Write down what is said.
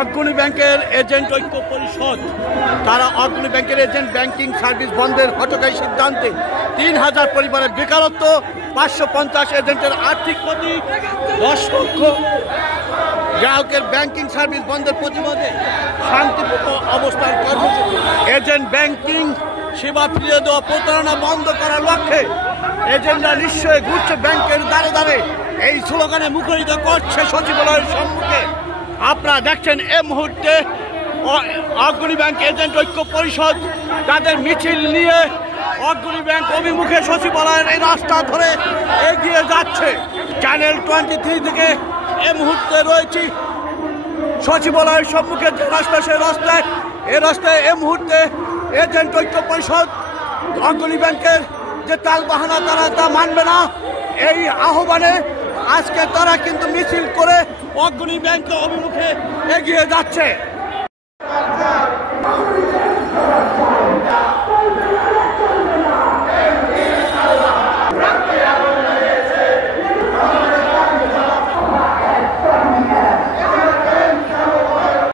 অগ্রণী ব্যাংকের এজেন্ট ঐক্য পরিষদ তারা অগ্রণী ব্যাংকের এজেন্ট ব্যাংকিং সার্ভিস বন্ধের হঠকারী সিদ্ধান্তে 3000 পরিবারের বেকারত্ব, 550 এজেন্টের আর্থিক ক্ষতি, 10 লক্ষ গ্রাহকের ব্যাংকিং সার্ভিস বন্ধের প্রতিবাদে শান্তিপূর্ণ অবস্থান কর্মসূচি। এজেন্ট ব্যাংকিং সেবা ফিরিয়ে দেওয়া, প্রতারণা বন্ধ করার লক্ষ্যে এজেন্টরা নিশ্চয়ই ঘুরছে ব্যাংকের দ্বারে দ্বারে, এই স্লোগানে মুখরিত করছে সচিবালয়ের সম্মুখে। আপনারা দেখছেন এই মুহূর্তে অগ্রণী ব্যাংক এজেন্ট ঐক্য পরিষদ তাদের মিছিল নিয়ে অগ্রণী ব্যাংক অভিমুখে সচিবালয়ের এই রাস্তা ধরে এগিয়ে যাচ্ছে। চ্যানেল 23 থেকে এই মুহূর্তে রয়েছি সচিবালয়ের সম্মুখে যে রাস্তা, সেই রাস্তায় এই মুহূর্তে এজেন্ট ঐক্য পরিষদ অগ্রণী ব্যাংকের যে তালবাহানা তারা তা মানবে না, এই আহ্বানে আজকে তারা কিন্তু মিছিল করে অগ্রণী ব্যাংকের অভিমুখে এগিয়ে যাচ্ছে।